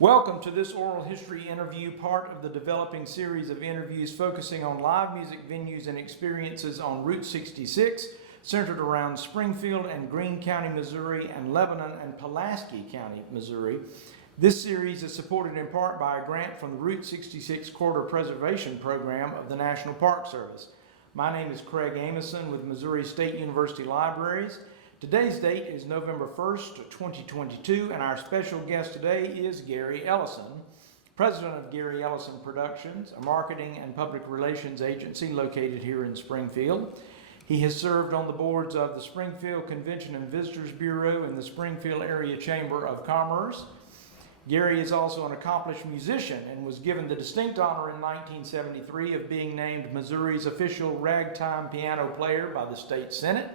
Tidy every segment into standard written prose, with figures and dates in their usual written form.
Welcome to this oral history interview, part of the developing series of interviews focusing on live music venues and experiences on Route 66, centered around Springfield and Greene County, Missouri, and Lebanon and Pulaski County, Missouri. This series is supported in part by a grant from the Route 66 Corridor Preservation Program of the National Park Service. My name is Craig Amason with Missouri State University Libraries. Today's date is November 1st, 2022, and our special guest today is Gary Ellison, president of Gary Ellison Productions, a marketing and public relations agency located here in Springfield. He has served on the boards of the Springfield Convention and Visitors Bureau and the Springfield Area Chamber of Commerce. Gary is also an accomplished musician and was given the distinct honor in 1973 of being named Missouri's official ragtime piano player by the state senate.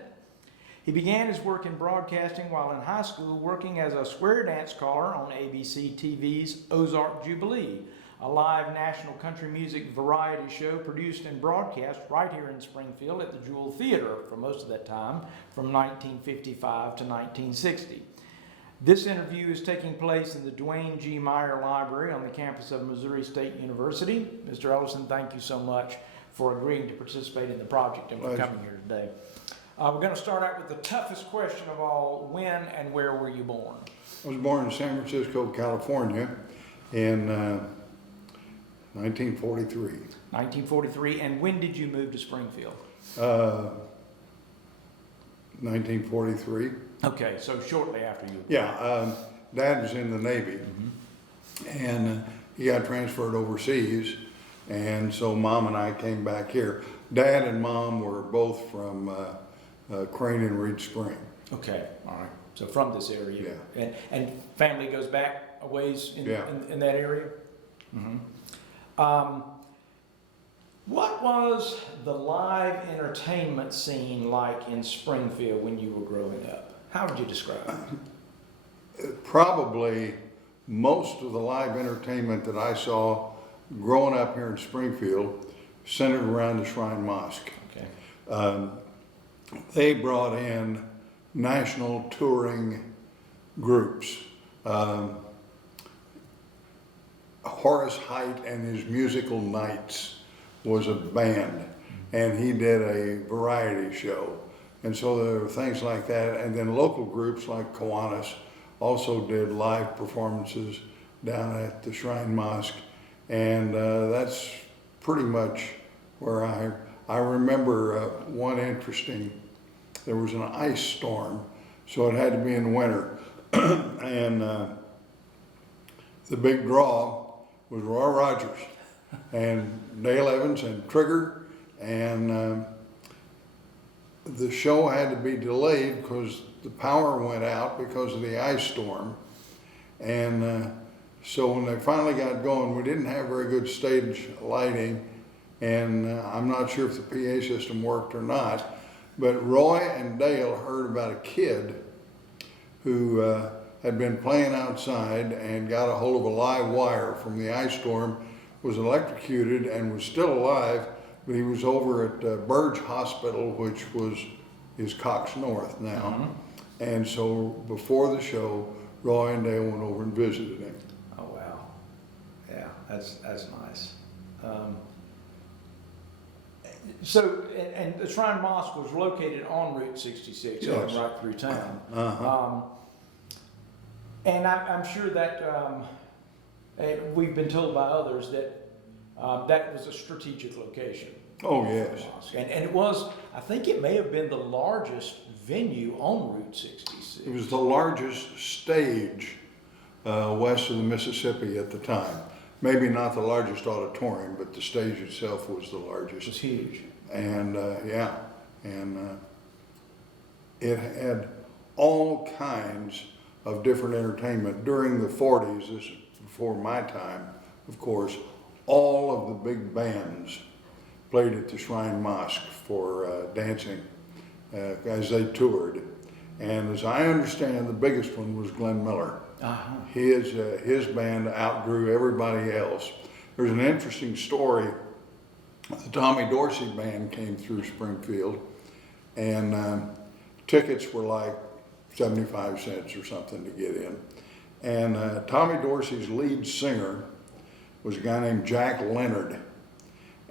He began his work in broadcasting while in high school, working as a square dance caller on ABC TV's Ozark Jubilee, a live national country music variety show produced and broadcast right here in Springfield at the Jewel Theater for most of that time, from 1955 to 1960. This interview is taking place in the Duane G. Meyer Library on the campus of Missouri State University. Mr. Ellison, thank you so much for agreeing to participate in the project and for coming here today. We're going to start out with the toughest question of all. When and where were you born? I was born in San Francisco, California in 1943. 1943. And when did you move to Springfield? 1943. Okay, so shortly after you. Yeah, Dad was in the Navy, and he got transferred overseas, and so Mom and I came back here. Dad and Mom were both from Crane and Reed Spring. Okay, all right. So from this area. Yeah. And family goes back a ways in that area? Mm-hmm. What was the live entertainment scene like in Springfield when you were growing up? How would you describe it? Probably most of the live entertainment that I saw growing up here in Springfield centered around the Shrine Mosque. Okay. They brought in national touring groups. Horace Heidt and his Musical Nights was a band, and he did a variety show. And so there were things like that. And then local groups like Kiwanis also did live performances down at the Shrine Mosque. And that's pretty much where I remember one interesting, there was an ice storm, so it had to be in the winter. And the big draw was Roy Rogers and Dale Evans and Trigger, and the show had to be delayed because the power went out because of the ice storm. And so when they finally got going, we didn't have very good stage lighting, and I'm not sure if the PA system worked or not, but Roy and Dale heard about a kid who had been playing outside and got a hold of a live wire from the ice storm, was electrocuted and was still alive, but he was over at Burge Hospital, which is Cox North now. And so before the show, Roy and Dale went over and visited him. Oh, wow. Yeah, that's nice. So, and the Shrine Mosque was located on Route 66, Yes. right through town. And I'm sure that we've been told by others that that was a strategic location. Oh, yes. And it was, I think it may have been the largest venue on Route 66. It was the largest stage west of the Mississippi at the time. Maybe not the largest auditorium, but the stage itself was the largest. It was huge. And it had all kinds of different entertainment. During the 40s, this is before my time, of course, all of the big bands played at the Shrine Mosque for dancing as they toured. And as I understand, the biggest one was Glenn Miller. His band outgrew everybody else. There's an interesting story. The Tommy Dorsey band came through Springfield, and tickets were like 75 cents or something to get in. And Tommy Dorsey's lead singer was a guy named Jack Leonard.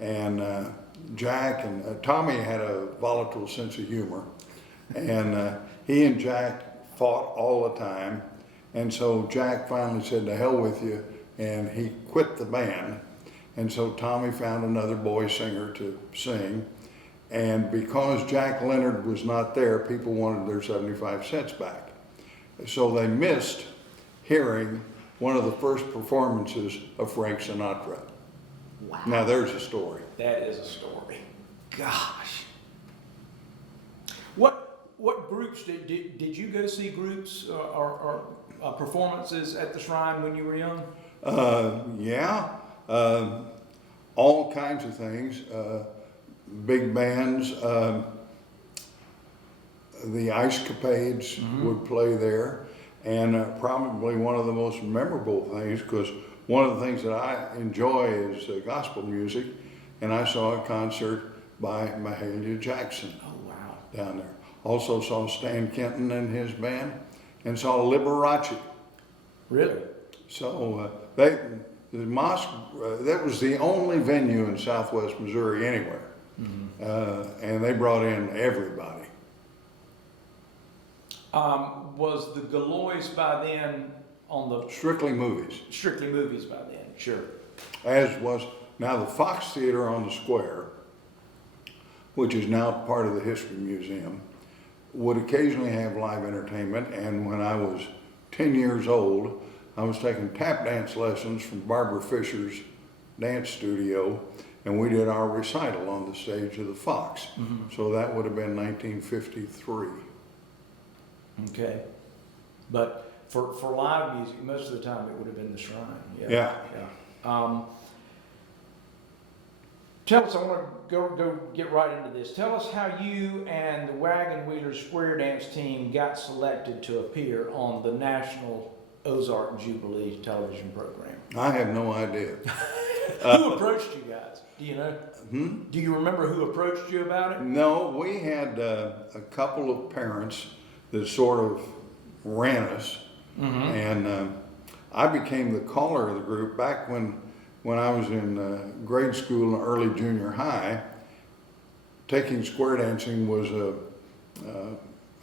And Jack and Tommy had a volatile sense of humor. And he and Jack fought all the time. And so Jack finally said, to hell with you, and he quit the band. And so Tommy found another boy singer to sing. And because Jack Leonard was not there, people wanted their 75 cents back. So they missed hearing one of the first performances of Frank Sinatra. Wow. Now there's a story. That is a story. Gosh. What groups did you go see groups or performances at the Shrine when you were young? Yeah, all kinds of things. Big bands. The Ice Capades would play there, and probably one of the most memorable things, because one of the things that I enjoy is gospel music, and I saw a concert by Mahalia Jackson. Oh wow! Down there. Also saw Stan Kenton and his band, and saw Liberace. Really? So the mosque, that was the only venue in Southwest Missouri anywhere, and they brought in everybody. Was the Galois by then on the Strictly movies. Strictly Movies by then? Sure. As was, now the Fox Theater on the Square, which is now part of the History Museum, would occasionally have live entertainment, and when I was 10 years old, I was taking tap dance lessons from Barbara Fisher's dance studio, and we did our recital on the stage of the Fox. So that would have been 1953. Okay. But for live music, most of the time it would have been the Shrine. Yeah. Tell us, I want to go get right into this. Tell us how you and the Wagon Wheelers Square Dance team got selected to appear on the National Ozark Jubilee television program. I have no idea. Who approached you guys? Do you know? Do you remember who approached you about it? No, we had a couple of parents that sort of ran us, and I became the caller of the group back when I was in grade school and early junior high. Taking square dancing was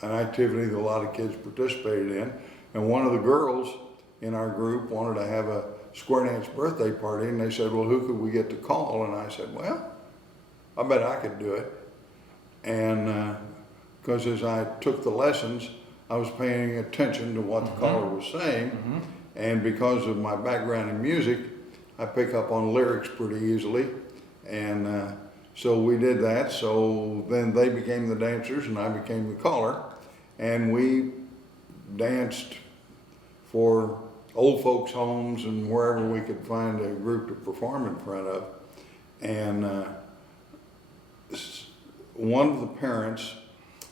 an activity that a lot of kids participated in, and one of the girls in our group wanted to have a square dance birthday party, and they said, well, who could we get to call? And I said, well, I bet I could do it. And because as I took the lessons, I was paying attention to what the caller was saying, and because of my background in music, I pick up on lyrics pretty easily, and so we did that. So then they became the dancers and I became the caller, and we danced for old folks' homes and wherever we could find a group to perform in front of. And one of the parents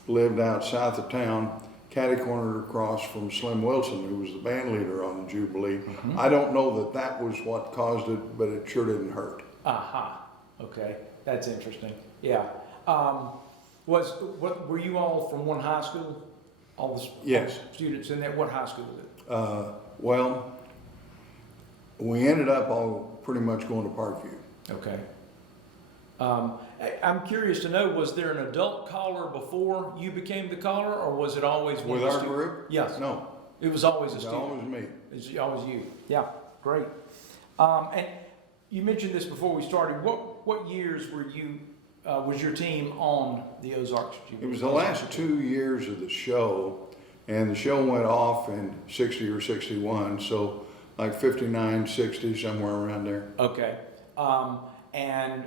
lived out south of town, catty-cornered across from Slim Wilson, who was the band leader on the Jubilee. I don't know that was what caused it, but it sure didn't hurt. Aha. Okay, that's interesting. Yeah. Were you all from one high school? All the Yes. students in there. What high school was it? Well, we ended up all pretty much going to Parkview. Okay. I'm curious to know, was there an adult caller before you became the caller, or was it always one With of the our students? group? Yes. No. It was always a It was student. always me. It's always you. Yeah, great. And you mentioned this before we started. What years were you? Was your team on the Ozark Jubilee? It was the last 2 years of the show, and the show went off in 60 or 61, so like 59, 60, somewhere around there. Okay. And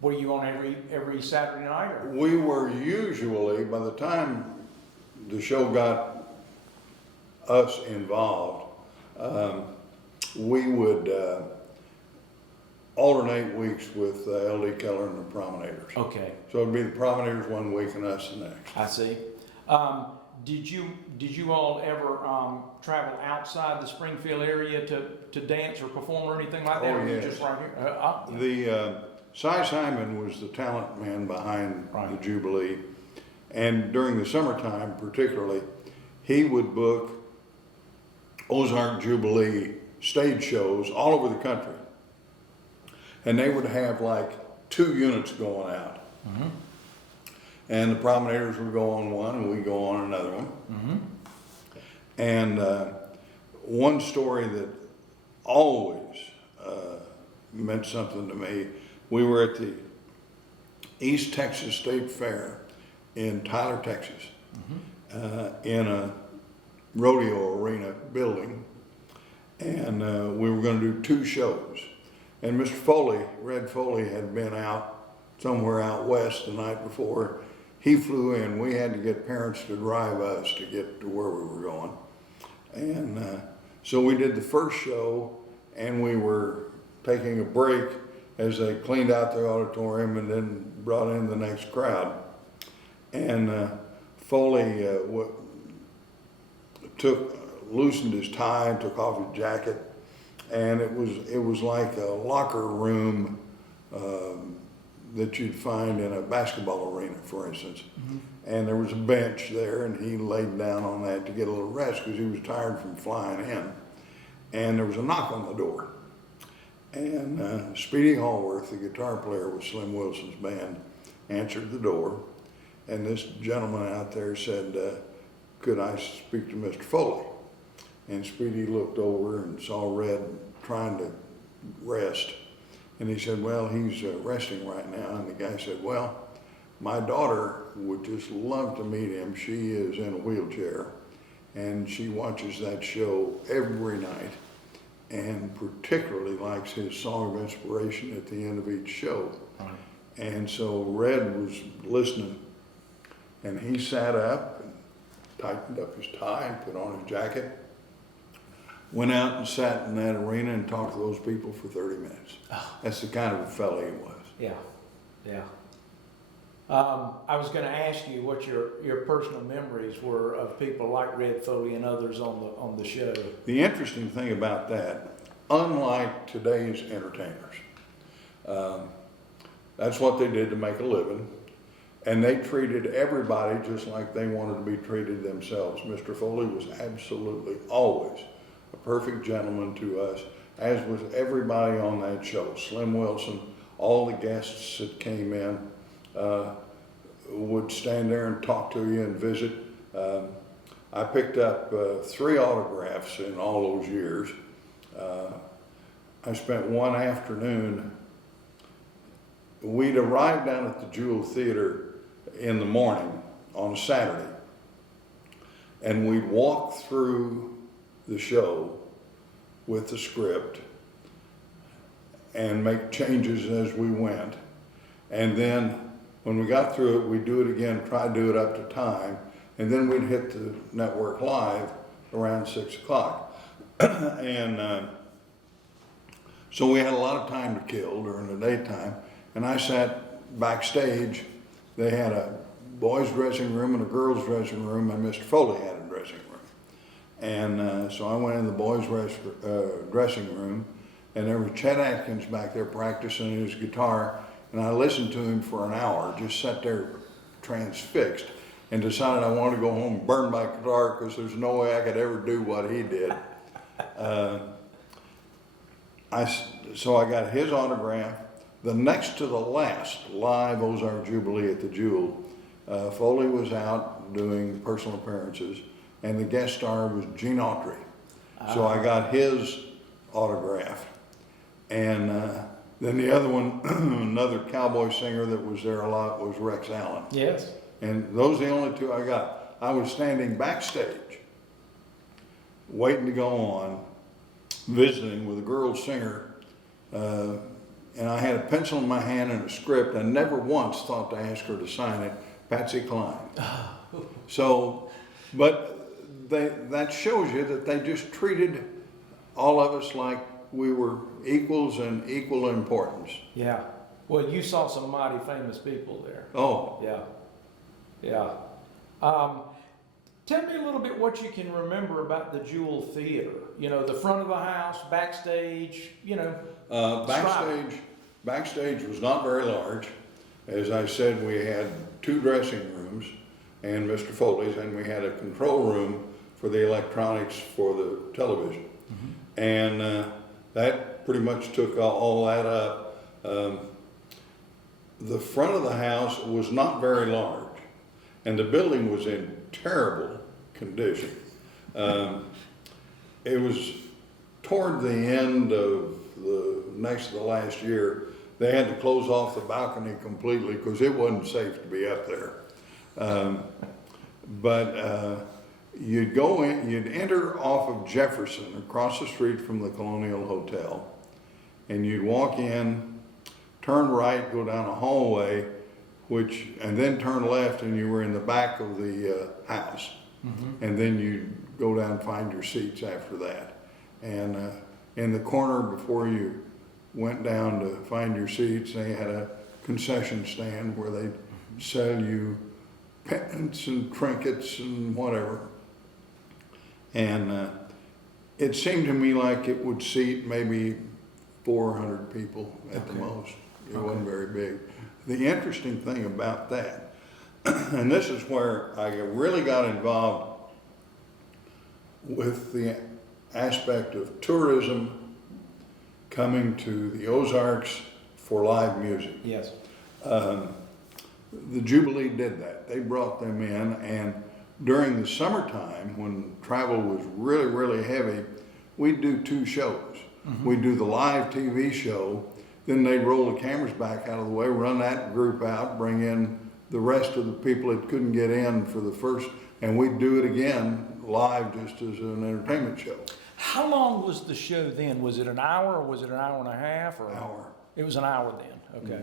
were you on every Saturday night? Or? We were usually, by the time the show got us involved, we would alternate weeks with L.D. Keller and the Promenaders. Okay. So it'd be the Promenaders one week and us the next. I see. Did you all ever travel outside the Springfield area to dance or perform or anything like that? Oh, or were you yes. just right here? Cy Simon was the talent man behind Right. the Jubilee, and during the summertime particularly, he would book Ozark Jubilee stage shows all over the country. And they would have like 2 units going out. And the promenaders would go on one and we'd go on another one. And one story that always meant something to me, we were at the East Texas State Fair in Tyler, Texas, in a rodeo arena building. And we were going to do 2 shows. And Mr. Foley, Red Foley, had been out somewhere out west the night before. He flew in. We had to get parents to drive us to get to where we were going. And so we did the first show, and we were taking a break as they cleaned out the auditorium and then brought in the next crowd. And Foley loosened his tie and took off his jacket, and it was like a locker room that you'd find in a basketball arena, for instance. And there was a bench there, and he laid down on that to get a little rest because he was tired from flying in. And there was a knock on the door, and Speedy Hallworth, the guitar player with Slim Wilson's band, answered the door, and this gentleman out there said, could I speak to Mr. Foley? And Speedy looked over and saw Red trying to rest. And he said, well, he's resting right now. And the guy said, well, my daughter would just love to meet him. She is in a wheelchair, and she watches that show every night, and particularly likes his song of inspiration at the end of each show. And so Red was listening, and he sat up and tightened up his tie and put on his jacket, went out and sat in that arena and talked to those people for 30 minutes. That's the kind of a fella he was. Yeah, yeah. I was going to ask you what your personal memories were of people like Red Foley and others on the show. The interesting thing about that, unlike today's entertainers, that's what they did to make a living, and they treated everybody just like they wanted to be treated themselves. Mr. Foley was absolutely always a perfect gentleman to us, as was everybody on that show. Slim Wilson, all the guests that came in would stand there and talk to you and visit. I picked up 3 autographs in all those years. I spent one afternoon. We'd arrived down at the Jewel Theater in the morning on a Saturday, and we'd walk through the show with the script and make changes as we went. And then when we got through it, we'd do it again, try to do it up to time, and then we'd hit the network live around 6 o'clock. And so we had a lot of time to kill during the daytime, and I sat backstage. They had a boys' dressing room and a girls' dressing room, and Mr. Foley had a dressing room. And so I went in the boys' dressing room, and there was Chet Atkins back there practicing his guitar, and I listened to him for an hour, just sat there transfixed, and decided I wanted to go home and burn my guitar because there's no way I could ever do what he did. So I got his autograph. The next to the last live Ozark Jubilee at the Jewel, Foley was out doing personal appearances, and the guest star was Gene Autry. So I got his autograph. And then the other one, another cowboy singer that was there a lot, was Rex Allen. Yes. And those are the only 2 I got. I was standing backstage, waiting to go on, visiting with a girl singer, and I had a pencil in my hand and a script, and never once thought to ask her to sign it, Patsy Cline. So, but that shows you that they just treated all of us like we were equals and equal importance. Yeah. Well, you saw some mighty famous people there. Oh. Yeah. Yeah. Tell me a little bit what you can remember about the Jewel Theater. You know, the front of the house, backstage, you know. Backstage was not very large. As I said, we had 2 dressing rooms and Mr. Foley's, and we had a control room for the electronics for the television. And that pretty much took all that up. The front of the house was not very large, and the building was in terrible condition. It was toward the end of the next to the last year, they had to close off the balcony completely because it wasn't safe to be up there. But you'd go in, you'd enter off of Jefferson across the street from the Colonial Hotel, and you'd walk in, turn right, go down a hallway, and then turn left, and you were in the back of the house. And then you'd go down and find your seats after that. And in the corner before you went down to find your seats, they had a concession stand where they'd sell you pendants and trinkets and whatever. And it seemed to me like it would seat maybe 400 people at the most. It wasn't very big. The interesting thing about that, and this is where I really got involved with the aspect of tourism coming to the Ozarks for live music. Yes. The Jubilee did that. They brought them in, and during the summertime, when travel was really, really heavy, we'd do 2 shows. We'd do the live TV show, then they'd roll the cameras back out of the way, run that group out, bring in the rest of the people that couldn't get in for the first, and we'd do it again live just as an entertainment show. How long was the show then? Was it an hour, or was it an hour and a half? Or Hour. It was an hour then. Okay.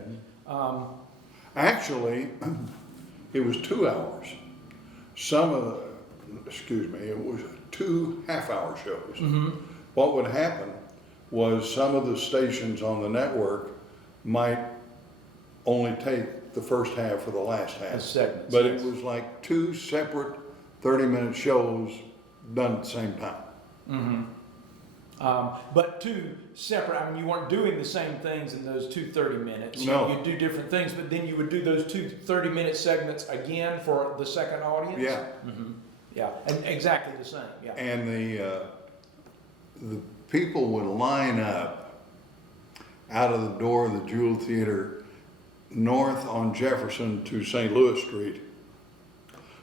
Actually, it was 2 hours. It was 2 half-hour shows. What would happen was some of the stations on the network might only take the first half or the last half. As segments, But yes. it was like 2 separate 30-minute shows done at the same time. But 2 separate, I mean, you weren't doing the same things in those 2 30 minutes. No. You'd do different things, but then you would do those 2 30-minute segments again for the second audience? Yeah. Yeah, and exactly the same, yeah. And the people would line up out of the door of the Jewel Theater north on Jefferson to St. Louis Street,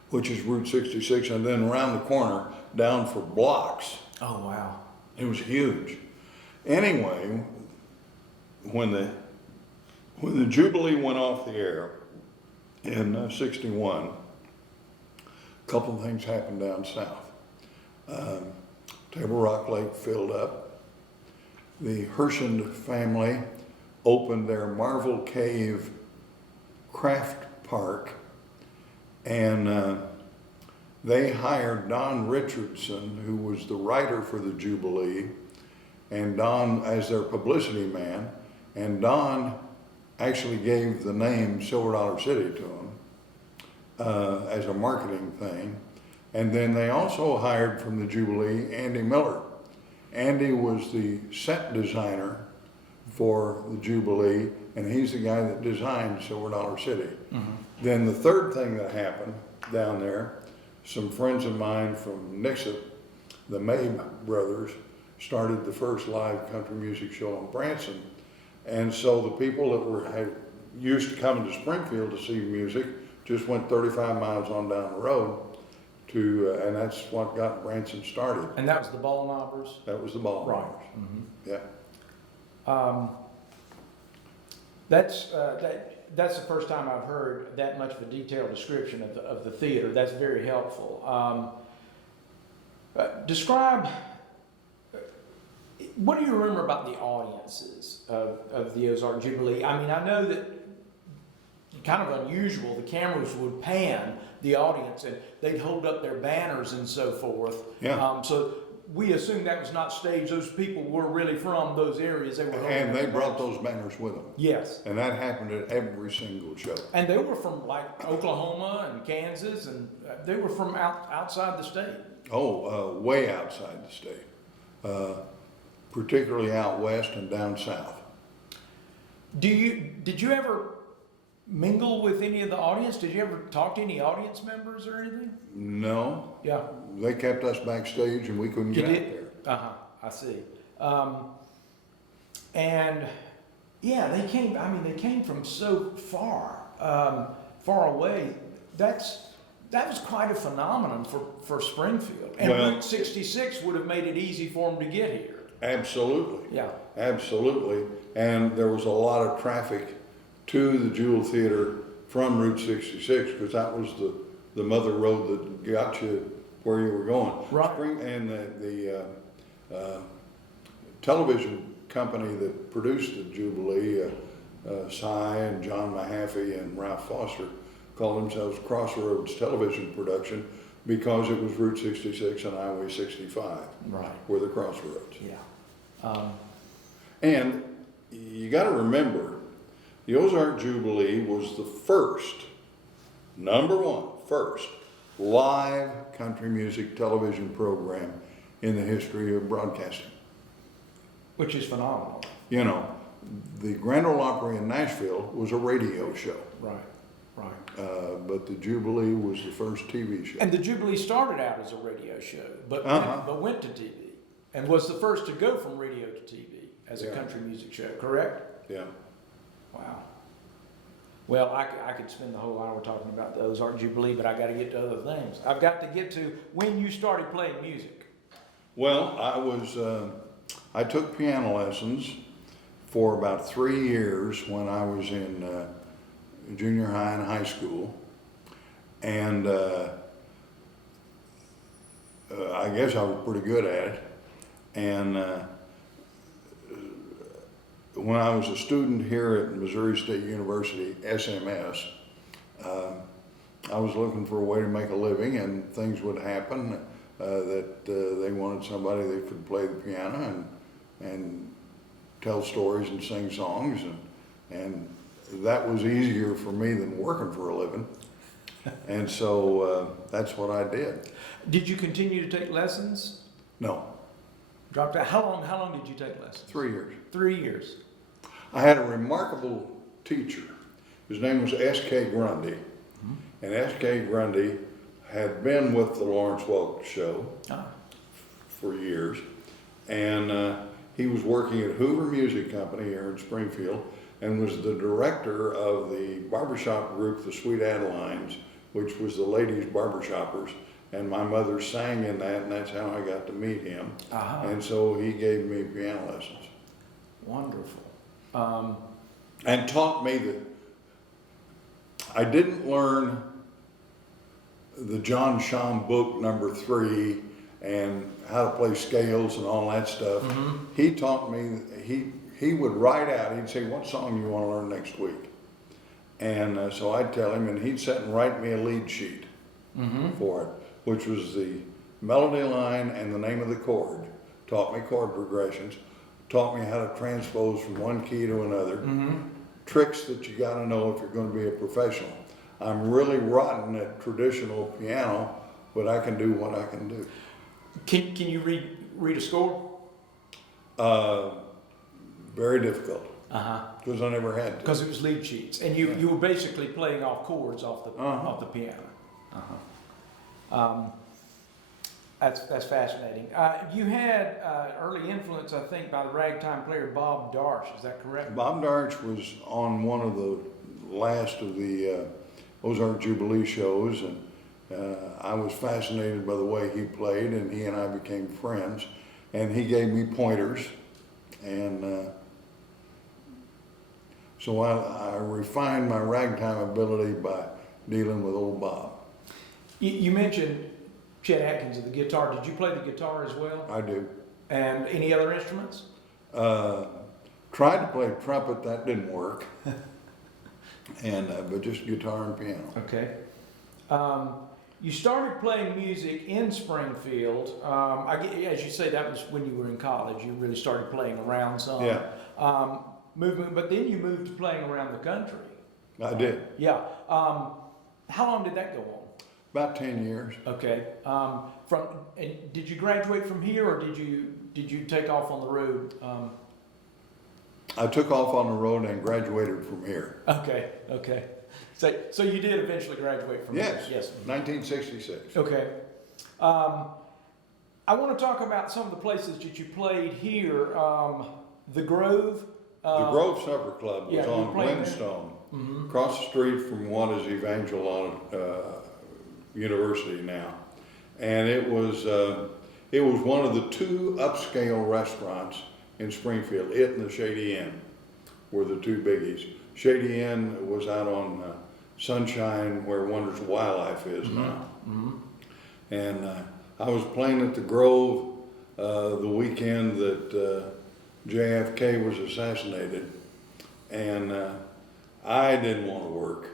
which is Route 66, and then around the corner down for blocks. Oh, wow. It was huge. Anyway, when the Jubilee went off the air in 61, a couple of things happened down south. Table Rock Lake filled up. The Hershend family opened their Marvel Cave craft park, and they hired Don Richardson, who was the writer for the Jubilee, and Don as their publicity man. And Don actually gave the name Silver Dollar City to him as a marketing thing. And then they also hired from the Jubilee Andy Miller. Andy was the set designer for the Jubilee, and he's the guy that designed Silver Dollar City. Then the third thing that happened down there, some friends of mine from Nixon, the Mabe brothers, started the first live country music show in Branson. And so the people that had used to coming to Springfield to see music just went 35 miles on down the road and that's what got Branson started. And that was the Ball Knobbers? That was the Ball Right. Knobbers. Yeah. That's the first time I've heard that much of a detailed description of the theater. That's very helpful. Describe, what do you remember about the audiences of the Ozark Jubilee? I mean, I know that kind of unusual, the cameras would pan the audience and they'd hold up their banners and so forth. Yeah. So we assumed that was not staged. Those people were really from those areas. They were And they brought those banners with them. Yes. And that happened at every single show. And they were from like Oklahoma and Kansas, and they were from outside the state. Oh, way outside the state, particularly out west and down south. Did you ever mingle with any of the audience? Did you ever talk to any audience members or anything? No, Yeah. they kept us backstage and we couldn't get out there. Uh-huh, I see. And yeah, they came from so far, far away. That was quite a phenomenon for Springfield. And Well, Route 66 would have made it easy for them to get here. Absolutely. Yeah. Absolutely. And there was a lot of traffic to the Jewel Theater from Route 66 because that was the mother road that got you where you were going. Right. And the television company that produced the Jubilee, Cy and John Mahaffey and Ralph Foster, called themselves Crossroads Television Production because it was Route 66 and Highway 65 Right. were the crossroads. Yeah. And you got to remember, the Ozark Jubilee was the first, first live country music television program in the history of broadcasting. Which is phenomenal. You know, the Grand Ole Opry in Nashville was a radio show, Right. Right. but the Jubilee was the first TV show. And the Jubilee started out as a radio show, but went to TV, and was the first to go from radio to TV as a country music show. Correct? Yeah. Wow. Well, I could spend the whole hour talking about the Ozark Jubilee, but I got to get to other things. I've got to get to when you started playing music. Well, I took piano lessons for about 3 years when I was in junior high and high school, and I guess I was pretty good at it. And when I was a student here at Missouri State University, SMS, I was looking for a way to make a living, and things would happen that they wanted somebody that could play the piano and tell stories and sing songs, and that was easier for me than working for a living. And so that's what I did. Did you continue to take lessons? No, Dropped out. How long did you take lessons? 3 years. 3 years. I had a remarkable teacher. His name was S.K. Grundy. And S.K. Grundy had been with the Lawrence Welk Show for years. And he was working at Hoover Music Company here in Springfield and was the director of the barbershop group, the Sweet Adelines, which was the ladies' barbershoppers. And my mother sang in that, and that's how I got to meet him. And so he gave me piano lessons. Wonderful. And taught me that I didn't learn the John Sham book #3 and how to play scales and all that stuff. He taught me, he would write out, he'd say, what song you want to learn next week? And so I'd tell him, and he'd sit and write me a lead sheet for it, which was the melody line and the name of the chord. Taught me chord progressions, taught me how to transpose from one key to another. Tricks that you got to know if you're going to be a professional. I'm really rotten at traditional piano, but I can do what I can do. Can you read a score? Very difficult. Because I never had to. Because it was lead sheets, and you were basically playing off chords off the piano. That's fascinating. You had early influence, I think, by the ragtime player Bob Darsh. Is that correct? Bob Darch was on one of the last of the Ozark Jubilee shows, and I was fascinated by the way he played, and he and I became friends, and he gave me pointers, and so I refined my ragtime ability by dealing with old Bob. You mentioned Chet Atkins of the guitar. Did you play the guitar as well? I do. And any other instruments? Tried to play trumpet, that didn't work. And but just guitar and piano. Okay. You started playing music in Springfield. As you say, that was when you were in college. You really started playing around some. Yeah. But then you moved to playing around the country. I did. Yeah. How long did that go on? About 10 years. Okay. And did you graduate from here, or did you take off on the road? I took off on the road and graduated from here. Okay. So you did eventually graduate from Yes, there? Yes. 1966. Okay. I want to talk about some of the places that you played here. The Grove. The Grove Supper Club was yeah, you on played there? Glenstone, Mhm. across the street from what is Evangel University now. And it was one of the two upscale restaurants in Springfield. It and the Shady Inn were the two biggies. Shady Inn was out on Sunshine, where Wonders of Wildlife is now. Mm-hmm. And I was playing at the Grove the weekend that JFK was assassinated, and I didn't want to work.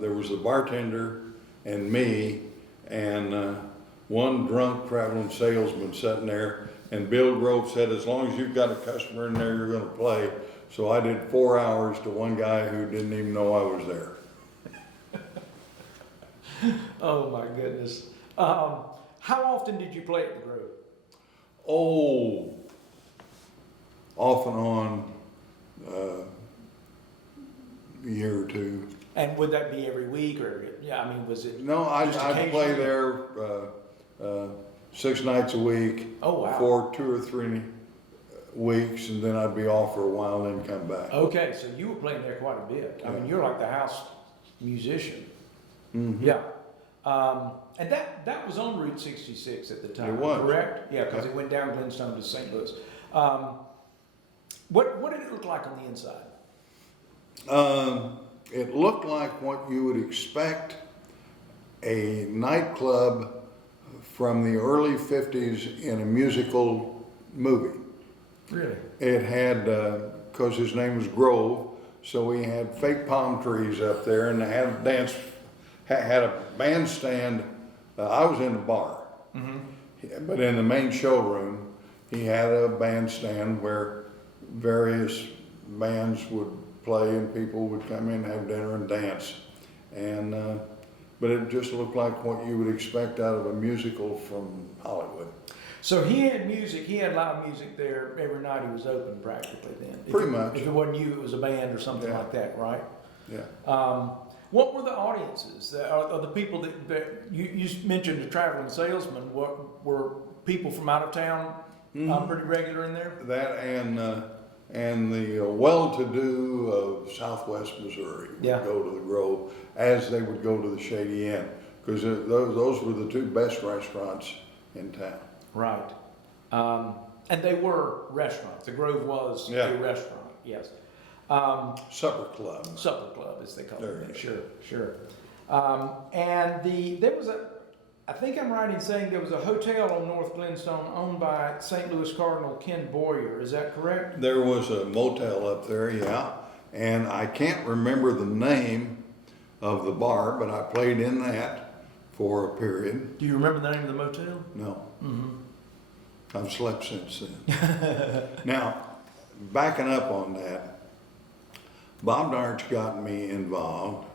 There was the bartender and me and one drunk traveling salesman sitting there, and Bill Grove said, as long as you've got a customer in there, you're going to play. So I did 4 hours to one guy who didn't even know I was there. Oh my goodness. How often did you play at the Grove? Oh, off and on, a year or two. And would that be every week, or yeah? I mean, was it? No, I'd just play occasionally? there 6 nights a week Oh wow. for 2 or 3 weeks, and then I'd be off for a while and then come back. Okay, so you were playing there quite a bit. I mean, Yeah. you're like the house musician. Mhm. Yeah. And that was on Route 66 at the time, It was. correct? Yeah, because Yeah. it went down Glenstone to St. Louis. What did it look like on the inside? It looked like what you would expect a nightclub from the early 50s in a musical movie. Really? It had, because his name was Grove, so he had fake palm trees up there, and they had a dance, had a bandstand. I was in the bar, but in the main showroom, he had a bandstand where various bands would play and people would come in, have dinner, and dance. And but it just looked like what you would expect out of a musical from Hollywood. So he had music, he had live music there every night he was open practically then? Pretty much. If it wasn't you, it was a band or something Yeah. like that, right? Yeah. What were the audiences? Are the people that you mentioned the traveling salesman? What were people from out of town pretty regular in there? That and the well-to-do of Southwest Missouri would Yeah. go to the Grove as they would go to the Shady Inn, because those were the two best restaurants in town. Right. And they were restaurants. The Grove was Yeah. a restaurant, yes. Supper club. Supper club, as they call There it. you Sure, sure. And there was I think I'm right in saying there was a hotel on North Glenstone owned by St. Louis Cardinal Ken Boyer. Is that correct? There was a motel up there, yeah, and I can't remember the name of the bar, but I played in that for a period. Do you remember the name of the motel? No, Mm-hmm. I've slept since then. Now, backing up on that, Bob Darch got me involved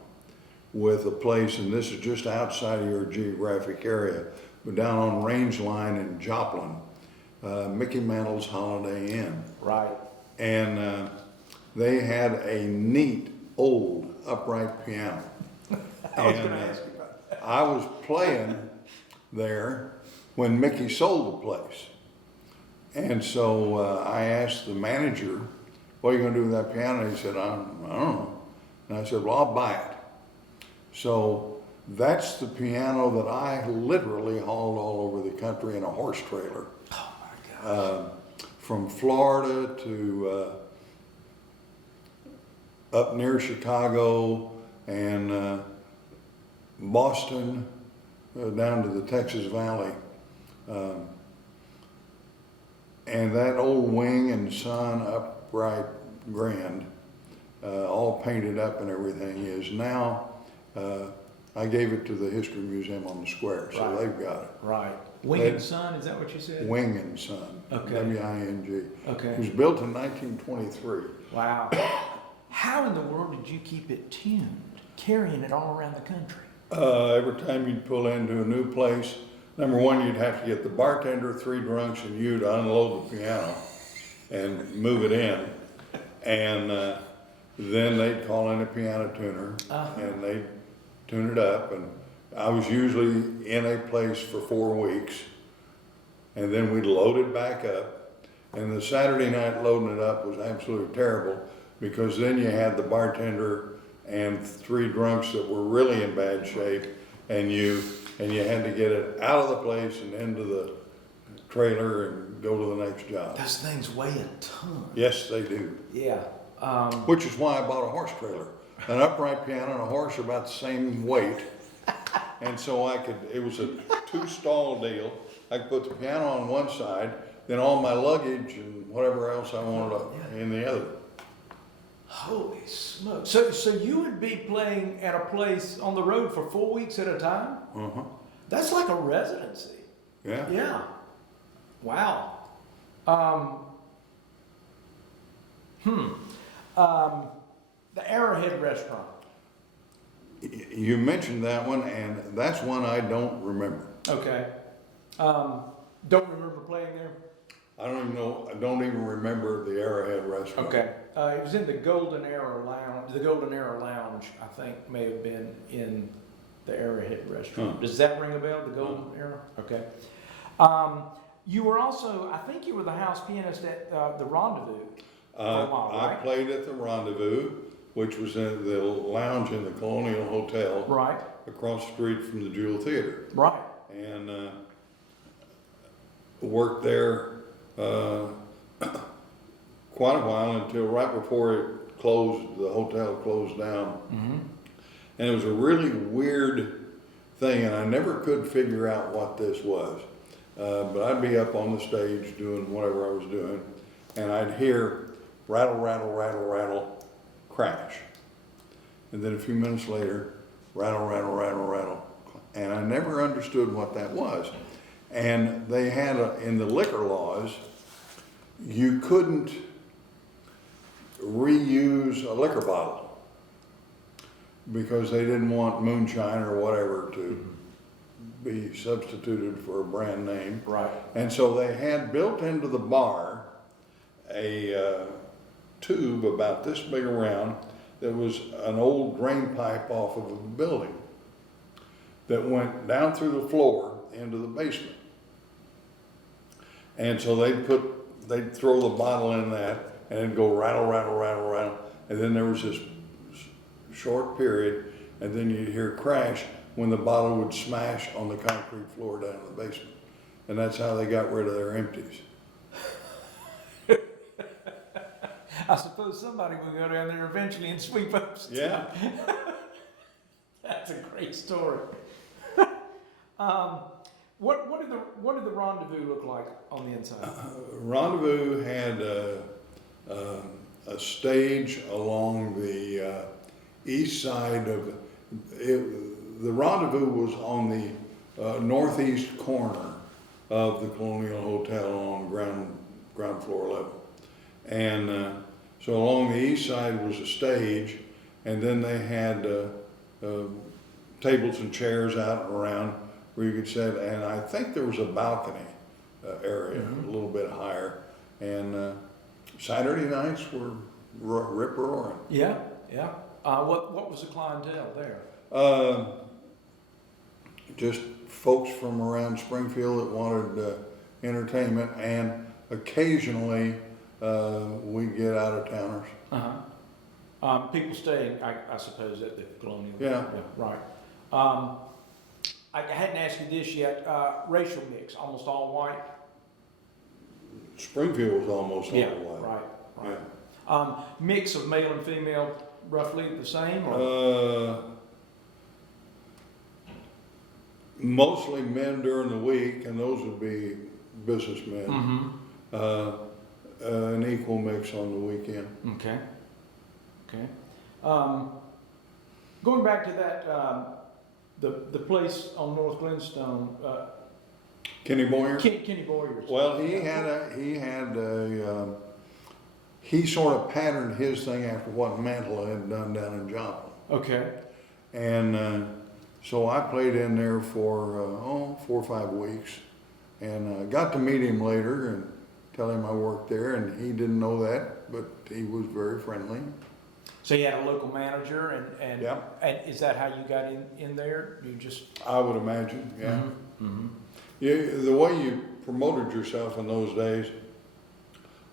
with a place, and this is just outside of your geographic area, but down on Range Line in Joplin, Mickey Mantle's Holiday Inn. Right. And they had a neat old upright piano. I was going to ask you about that. I was playing there when Mickey sold the place. And so I asked the manager, what are you going to do with that piano? And he said, I don't know. And I said, well, I'll buy it. So that's the piano that I literally hauled all over the country in a horse trailer. Oh my gosh. From Florida to up near Chicago and Boston down to the Texas Valley. And that old Wing and Son upright Grand, all painted up and everything, is now, I gave it to the History Museum on the square, so Right. they've got it. Right. Wing and Son, is that what you said? Wing and Son, Okay. W-I-N-G. Okay. It was built in 1923. Wow. How in the world did you keep it tuned, carrying it all around the country? Every time you'd pull into a new place, number one, you'd have to get the bartender, 3 drunks, and you to unload the piano and move it in. And then they'd call in a piano tuner and they'd tune it up. And I was usually in a place for 4 weeks, and then we'd load it back up. And the Saturday night loading it up was absolutely terrible, because then you had the bartender and 3 drunks that were really in bad shape, and you had to get it out of the place and into the trailer and go to the next job. Those things weigh a ton. Yes, they do. Yeah. Which is why I bought a horse trailer. An upright piano and a horse are about the same weight. And so it was a 2-stall deal. I could put the piano on one side, then all my luggage and whatever else I wanted in the other. Holy smokes. So you would be playing at a place on the road for 4 weeks at a time? Uh-huh. That's like a residency. Yeah. Yeah. Wow. The Arrowhead Restaurant. You mentioned that one, and that's one I don't remember. Okay. Don't remember playing there? I don't even know, I don't even remember the Arrowhead Restaurant. Okay. It was in the Golden Arrow Lounge. The Golden Arrow Lounge, I think, may have been in the Arrowhead Restaurant. Does that ring a bell, the Golden Arrow? Okay. You were also, I think you were the house pianist at the Rendezvous for a while, right? I played at the Rendezvous, which was in the lounge in the Colonial Hotel. Right. Across the street from the Jewel Theater. Right. And worked there quite a while, until right before it closed, the hotel closed down. Mm-hmm. And it was a really weird thing, and I never could figure out what this was. But I'd be up on the stage doing whatever I was doing, and I'd hear rattle, rattle, rattle, rattle, crash. And then a few minutes later, rattle, rattle, rattle, rattle. And I never understood what that was. And they had, in the liquor laws, you couldn't reuse a liquor bottle because they didn't want moonshine or whatever to be substituted for a brand name. Right. And so they had built into the bar a tube about this big around that was an old drain pipe off of a building that went down through the floor into the basement. And so they'd throw the bottle in that, and it'd go rattle, rattle, rattle, rattle. And then there was this short period, and then you'd hear crash when the bottle would smash on the concrete floor down in the basement. And that's how they got rid of their empties. I suppose somebody will go down there eventually and sweep up stuff. Yeah. That's a great story. What did the Rendezvous look like on the inside? Rendezvous had a stage along the east side of it. The Rendezvous was on the northeast corner of the Colonial Hotel on ground floor level. And so along the east side was a stage, and then they had tables and chairs out and around where you could sit, and I think there was a balcony area, a little bit higher. And Saturday nights were rip-roaring. Yeah, yeah. What was the clientele there? Just folks from around Springfield that wanted entertainment, and occasionally we get out-of-towners. People staying, I suppose, at the Colonial. Yeah. Right. I hadn't asked you this yet. Racial mix, almost all white. Springfield was almost all white. Right. Yeah. Mix of male and female, roughly the same? Or? Mostly men during the week, and those would be businessmen. An equal mix on the weekend. Okay. Going back to that, the place on North Glenstone. Kenny Boyer? Kenny Boyer's. Well, he sort of patterned his thing after what Mantle had done down in Joplin. Okay. And so I played in there for 4 or 5 weeks, and got to meet him later and tell him I worked there, and he didn't know that, but he was very friendly. So you had a local manager, and Yeah. and is that how you got in there? You just I would imagine, yeah. Mhm. The way you promoted yourself in those days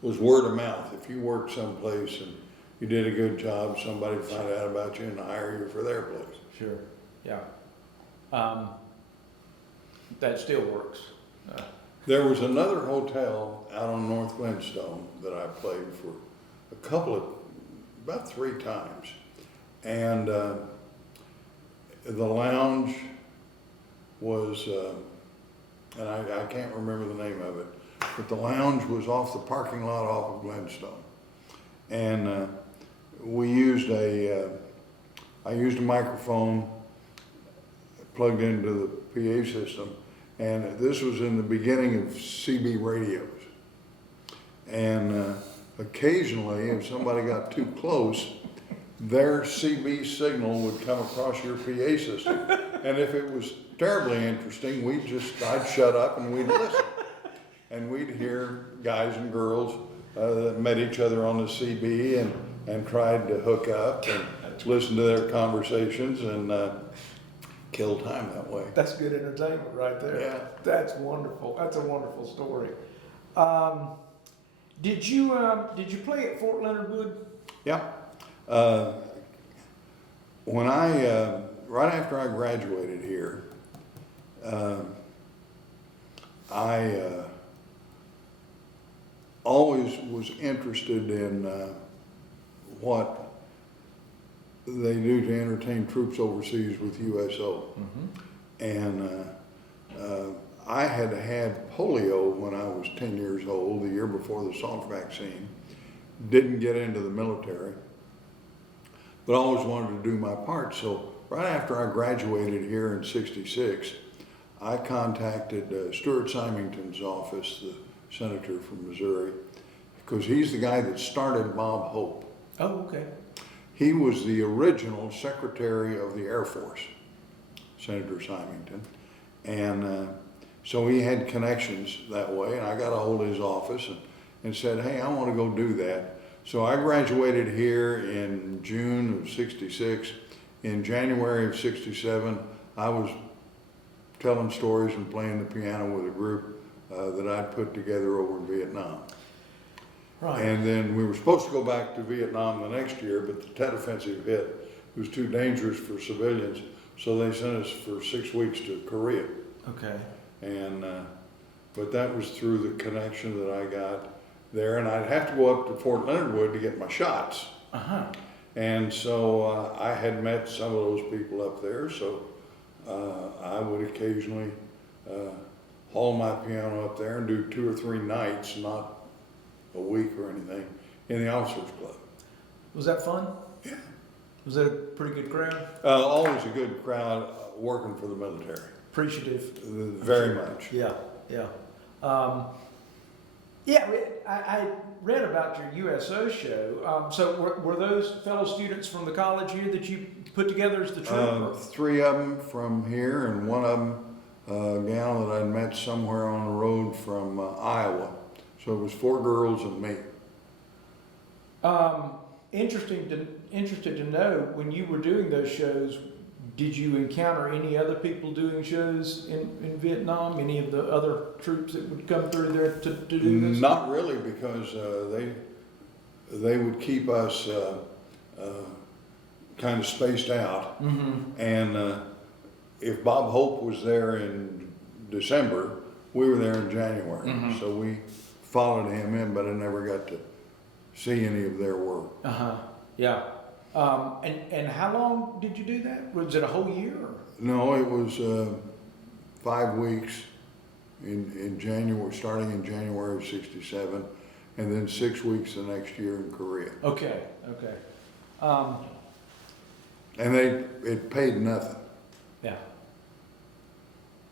was word of mouth. If you worked someplace and you did a good job, somebody would find out about you and hire you for their place. Sure, yeah. That still works. There was another hotel out on North Glenstone that I played for about 3 times. And the lounge was, and I can't remember the name of it, but the lounge was off the parking lot off of Glenstone. And I used a microphone plugged into the PA system, and this was in the beginning of CB radios. And occasionally, if somebody got too close, their CB signal would come across your PA system. And if it was terribly interesting, I'd shut up and we'd listen. And we'd hear guys and girls that met each other on the CB and tried to hook up and listen to their conversations and kill time that way. That's good entertainment right there. Yeah. That's wonderful. That's a wonderful story. Did you play at Fort Leonard Wood? Yeah. When right after I graduated here, I always was interested in what they do to entertain troops overseas with USO. And I had polio when I was 10 years old, the year before the Salk vaccine. Didn't get into the military, but always wanted to do my part. So right after I graduated here in '66, I contacted Stuart Symington's office, the senator from Missouri, because he's the guy that started Bob Hope. Oh, okay. He was the original Secretary of the Air Force, Senator Symington. And so he had connections that way, and I got a hold of his office and said, hey, I want to go do that. So I graduated here in June of '66. In January of '67, I was telling stories and playing the piano with a group that I'd put together over in Vietnam. Right. And then we were supposed to go back to Vietnam the next year, but the Tet Offensive hit. It was too dangerous for civilians, so they sent us for 6 weeks to Korea. Okay. And but that was through the connection that I got there, and I'd have to go up to Fort Leonard Wood to get my shots. And so I had met some of those people up there, so I would occasionally haul my piano up there and do 2 or 3 nights, not a week or anything, in the officers club. Was that fun? Yeah. Was that a pretty good crowd? Always a good crowd working for the military. Appreciative. Very much. Yeah, yeah. I read about your USO show. So were those fellow students from the college here that you put together as the troop? 3 of them from here, and one of them, a gal that I'd met somewhere on the road from Iowa. So it was 4 girls and me. Interested to know, when you were doing those shows, did you encounter any other people doing shows in Vietnam? Any of the other troops that would come through there to do this? Not really, because they would keep us kind of spaced out. And if Bob Hope was there in December, we were there in January. So we followed him in, but I never got to see any of their work. Yeah. And how long did you do that? Was it a whole year? Or? No, it was 5 weeks in January, starting in January of '67, and then 6 weeks the next year in Korea. Okay. And it paid nothing. Yeah.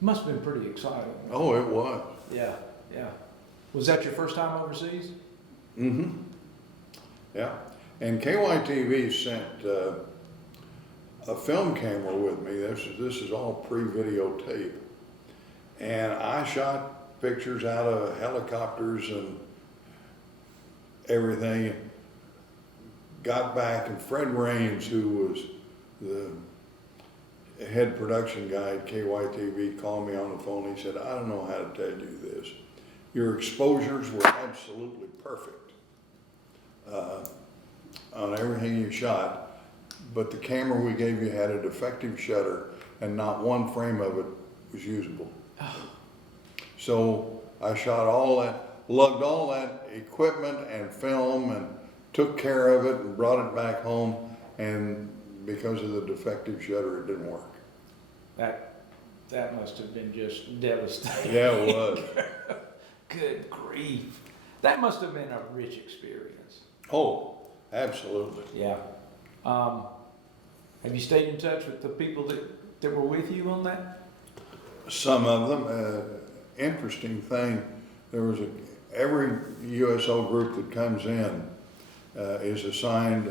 Must have been pretty exciting. Oh, it was. Yeah. Was that your first time overseas? Yeah. And KYTV sent a film camera with me. This is all pre-videotape. And I shot pictures out of helicopters and everything. got back, and Fred Raines, who was the head production guy at KYTV, called me on the phone. He said, I don't know how to tell you this. Your exposures were absolutely perfect on everything you shot, but the camera we gave you had a defective shutter and not one frame of it was usable. So I shot all that, lugged all that equipment and film and took care of it and brought it back home, and because of the defective shutter, it didn't work. That must have been just devastating. Yeah, it was. Good grief. That must have been a rich experience. Oh, absolutely. Yeah. Have you stayed in touch with the people that were with you on that? Some of them. Interesting thing, there was every USO group that comes in is assigned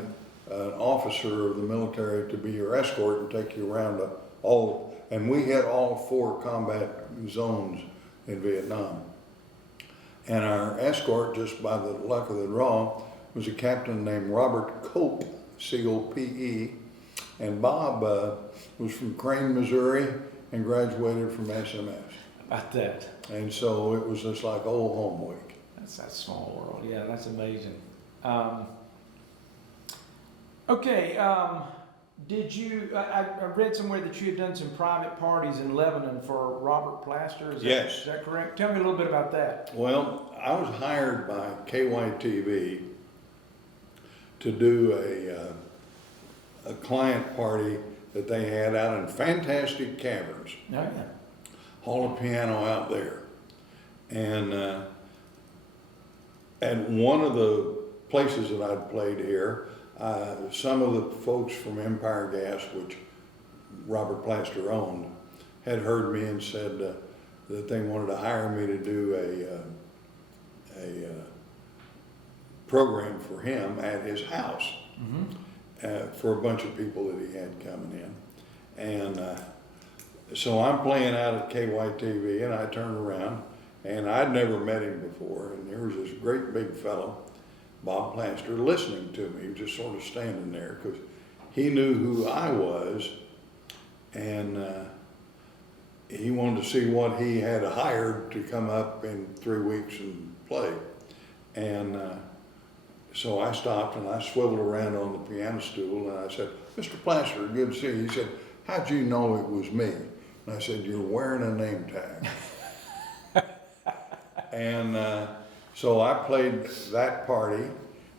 an officer of the military to be your escort and take you around all, and we had all 4 combat zones in Vietnam. And our escort, just by the luck of the draw, was a captain named Robert Cope, C-O-P-E, and Bob was from Crane, Missouri, and graduated from SMS. About that. And so it was just like old home week. That's that small world. Yeah, that's amazing. Okay, did you, I read somewhere that you had done some private parties in Lebanon for Robert Plaster. Yes. Is that correct? Tell me a little bit about that. Well, I was hired by KYTV to do a client party that they had out in Fantastic Caverns. Oh, yeah. Hall of Piano out there. And at one of the places that I'd played here, some of the folks from Empire Gas, which Robert Plaster owned, had heard me and said that they wanted to hire me to do a program for him at his house for a bunch of people that he had coming in. And so I'm playing out at KYTV, and I turned around, and I'd never met him before, and there was this great big fellow, Bob Plaster, listening to me, just sort of standing there, because he knew who I was, and he wanted to see what he had hired to come up in 3 weeks and play. And so I stopped, and I swiveled around on the piano stool, and I said, Mr. Plaster, good to see you. He said, how'd you know it was me? And I said, you're wearing a name tag. And so I played that party,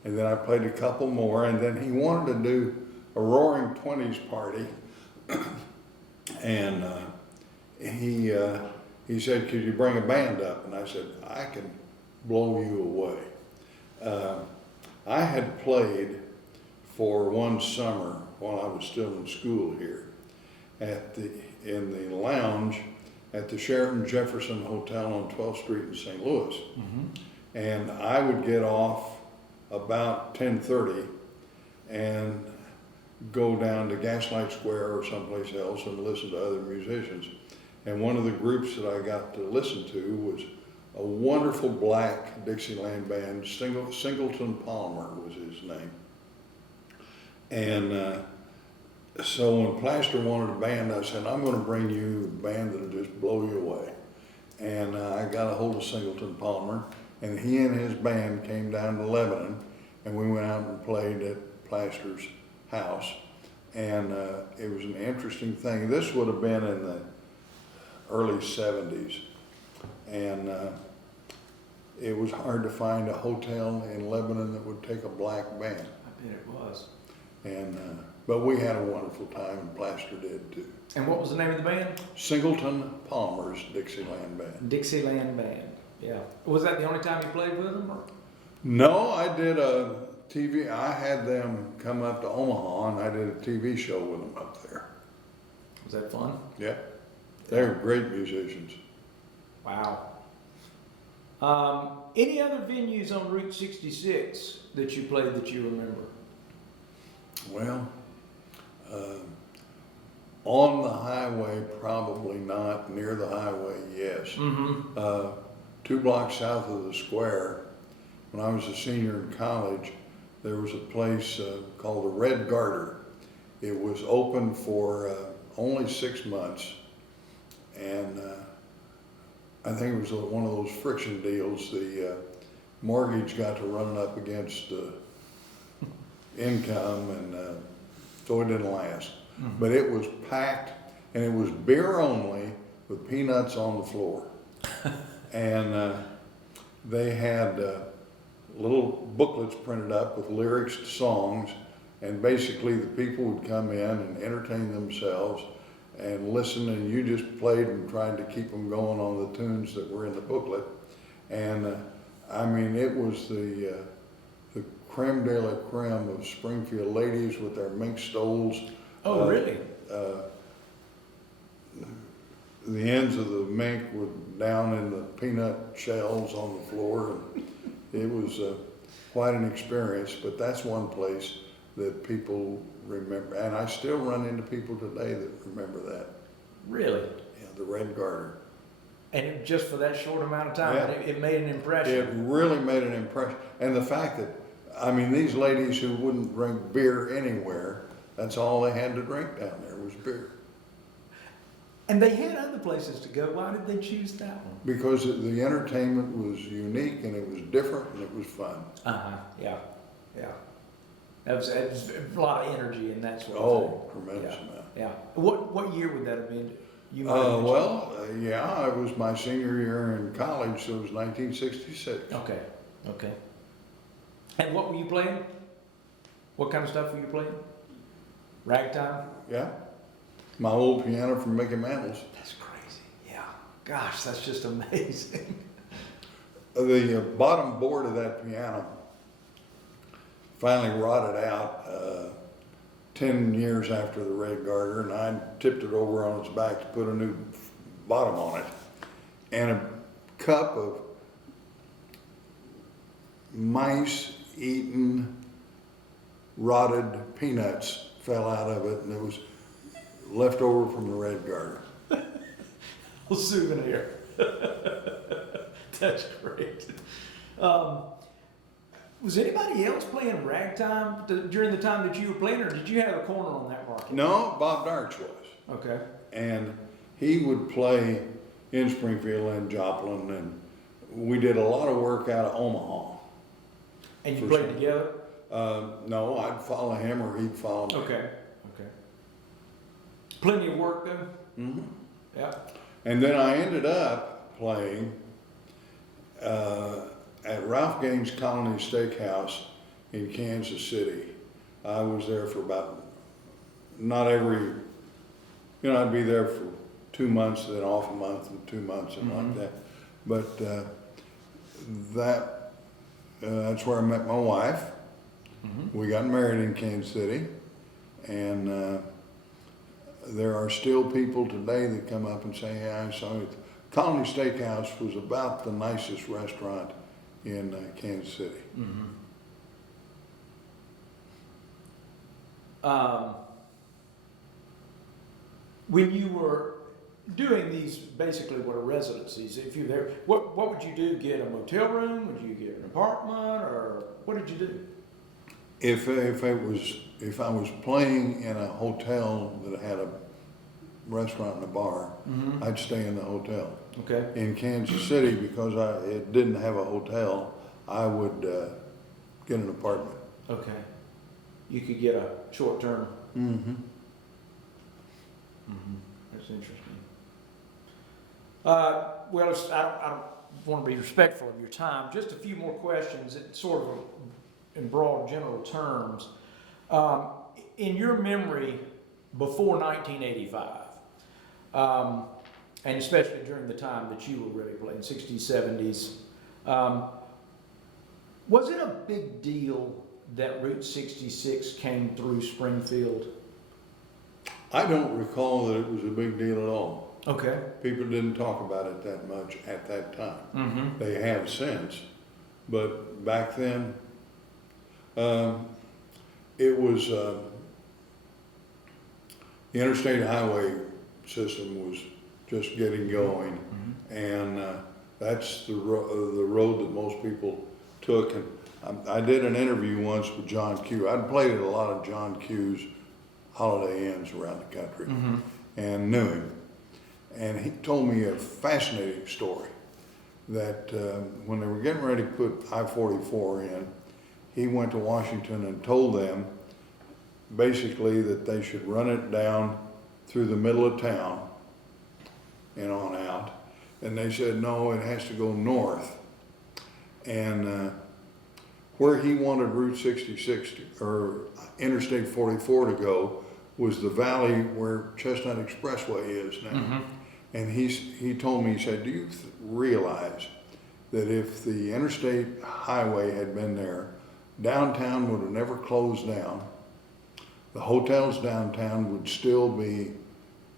and then I played a couple more, and then he wanted to do a Roaring Twenties party. And he said, could you bring a band up? And I said, I can blow you away. I had played for one summer while I was still in school here in the lounge at the Sheraton Jefferson Hotel on 12th Street in St. Louis. And I would get off about 10:30 and go down to Gaslight Square or someplace else and listen to other musicians. And one of the groups that I got to listen to was a wonderful black Dixieland band, Singleton Palmer was his name. And so when Plaster wanted a band, I said, I'm going to bring you a band that'll just blow you away. And I got a hold of Singleton Palmer, and he and his band came down to Lebanon, and we went out and played at Plaster's house. And it was an interesting thing. This would have been in the early 70s. And it was hard to find a hotel in Lebanon that would take a black band. I bet it was. And but we had a wonderful time, and Plaster did too. And what was the name of the band? Singleton Palmer's Dixieland Band. Dixieland Band. Yeah. Was that the only time you played with them? Or? No, I did a TV. I had them come up to Omaha, and I did a TV show with them up there. Was that fun? Yeah, they were great musicians. Wow. Any other venues on Route 66 that you played that you remember? Well, on the highway, probably not. Near the highway, yes. 2 blocks south of the square, when I was a senior in college, there was a place called the Red Garter. It was open for only 6 months, and I think it was one of those friction deals. The mortgage got to running up against income, and so it didn't last. But it was packed, and it was beer only with peanuts on the floor. And they had little booklets printed up with lyrics to songs, and basically the people would come in and entertain themselves and listen, and you just played and tried to keep them going on the tunes that were in the booklet. And I mean, it was the creme de la creme of Springfield ladies with their mink stoles. Oh, really? The ends of the mink were down in the peanut shells on the floor, and it was quite an experience. But that's one place that people remember, and I still run into people today that remember that. Really? Yeah, the Red Garter. And just for that short amount of time, Yeah. it made an impression. It really made an impression, and the fact that, I mean, these ladies who wouldn't drink beer anywhere, that's all they had to drink down there was beer. And they had other places to go. Why did they choose that one? Because the entertainment was unique, and it was different, and it was fun. Yeah, yeah. That was a lot of energy in that sort of Oh, thing. tremendous Yeah. amount. Yeah. What year would that have been? You might have mentioned. Well, yeah, it was my senior year in college, so it was 1966. Okay. Okay. And what were you playing? What kind of stuff were you playing? Ragtime? Yeah, my old piano from Mickey Mantle's. That's crazy. Yeah. Gosh, that's just amazing. The bottom board of that piano finally rotted out 10 years after the Red Garter, and I tipped it over on its back to put a new bottom on it. And a cup of mice-eaten, rotted peanuts fell out of it, and it was left over from the Red Garter. A souvenir. That's great. Was anybody else playing ragtime during the time that you were playing, or did you have a corner on that market? No, Bob Darch was. Okay. And he would play in Springfield and Joplin, and we did a lot of work out of Omaha. And you For played sure. together? No, I'd follow him or he'd follow me. Okay. Okay. Plenty of work though? Mhm. Yeah. And then I ended up playing at Ralph Gaines Colony Steakhouse in Kansas City. I was there for about, not every, I'd be there for 2 months, then off a month, and 2 months, and like that. But that's where I met my wife. We got married in Kansas City, and there are still people today that come up and say, "Hey, I saw it." Colony Steakhouse was about the nicest restaurant in Kansas City. When you were doing these, basically what are residencies, if you're there, what would you do? Get a motel room? Would you get an apartment, or what did you do? If I was playing in a hotel that had a restaurant and a bar, I'd stay in the hotel. Okay. In Kansas City, because it didn't have a hotel, I would get an apartment. Okay. You could get a short term. That's interesting. Well, I don't want to be respectful of your time. Just a few more questions, sort of in broad general terms. In your memory, before 1985, and especially during the time that you were really playing, 60s, 70s, was it a big deal that Route 66 came through Springfield? I don't recall that it was a big deal at all. Okay. People didn't talk about it that much at that time. They have since, but back then, it was the interstate highway system was just getting going, and that's the road that most people took. And I did an interview once with John Q. I'd played at a lot of John Q's Holiday Inns around the country and knew him. And he told me a fascinating story that when they were getting ready to put I-44 in, he went to Washington and told them basically that they should run it down through the middle of town and on out. And they said, no, it has to go north. And where he wanted Route 66 or Interstate 44 to go was the valley where Chestnut Expressway is now. And he told me, he said, do you realize that if the interstate highway had been there, downtown would have never closed down. The hotels downtown would still be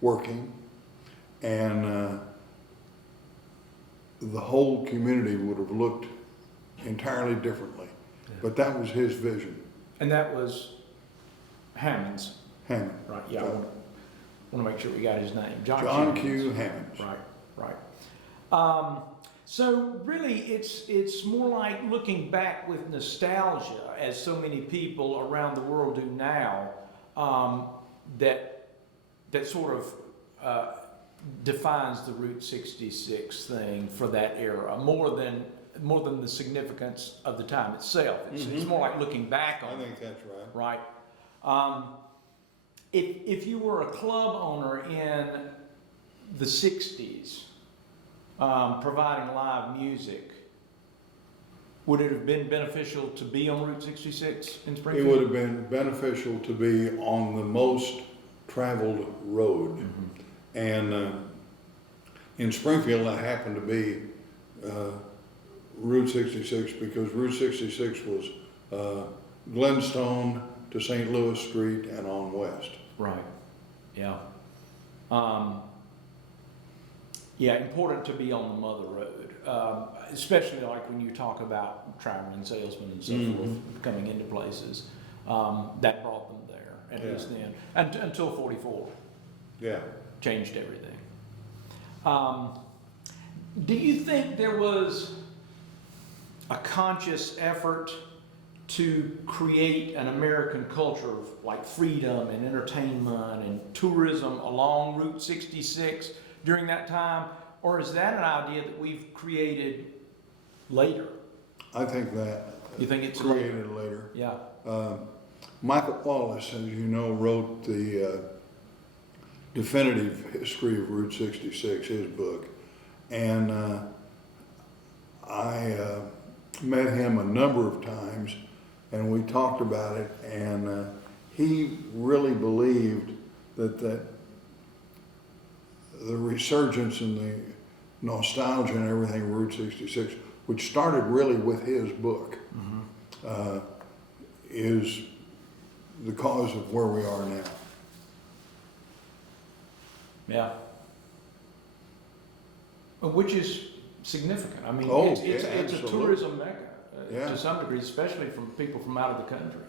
working, and the whole community would have looked entirely differently. Yeah. But that was his vision. And that was Hammond's. Hammond. Right, yeah. I want to make sure we got his name. John Q. Hammond. Right. So really, it's more like looking back with nostalgia, as so many people around the world do now. That sort of defines the Route 66 thing for that era more than the significance of the time itself. It's more like looking back on. I think that's right. Right. If you were a club owner in the 60s, providing live music, would it have been beneficial to be on Route 66 in Springfield? It would have been beneficial to be on the most traveled road. And in Springfield, that happened to be Route 66 because Route 66 was Glenstone to St. Louis Street and on west. Right. Yeah. Yeah, important to be on the mother road, especially like when you talk about traveling salesmen and so forth coming into places. That brought them there, at least then, until 44. Yeah. Changed everything. Do you think there was a conscious effort to create an American culture of like freedom and entertainment and tourism along Route 66 during that time? Or is that an idea that we've created later? I think that. You think it's created later? Yeah. Michael Wallace, as you know, wrote the definitive history of Route 66, his book. And I met him a number of times and we talked about it, and he really believed that the resurgence and the nostalgia and everything, Route 66, which started really with his book, is the cause of where we are now. Yeah. Which is significant. I mean, it's a tourism mecca to some degree, especially from people from out of the country.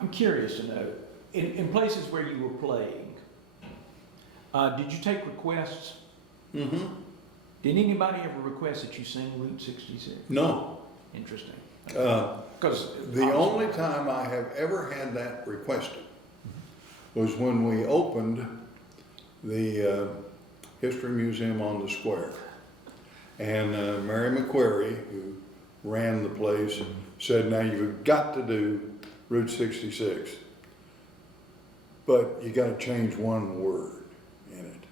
I'm curious to know, in places where you were playing, did you take requests? Did anybody ever request that you sing Route 66? No. Interesting. Because the only time I have ever had that requested was when we opened the History Museum on the Square. And Mary McQuarrie, who ran the place, said, now you've got to do Route 66, but you got to change one word in it.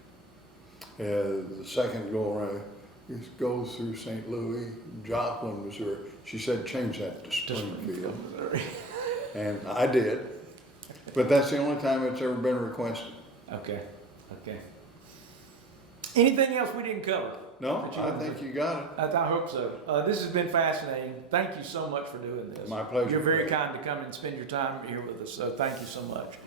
The second go around, it goes through St. Louis, Joplin, Missouri. She said, change that to Springfield. And I did, but that's the only time it's ever been requested. Okay. Anything else we didn't cover? No, I think you got it. I hope so. This has been fascinating. Thank you so much for doing this. My pleasure. You're very kind to come and spend your time here with us, so thank you so much.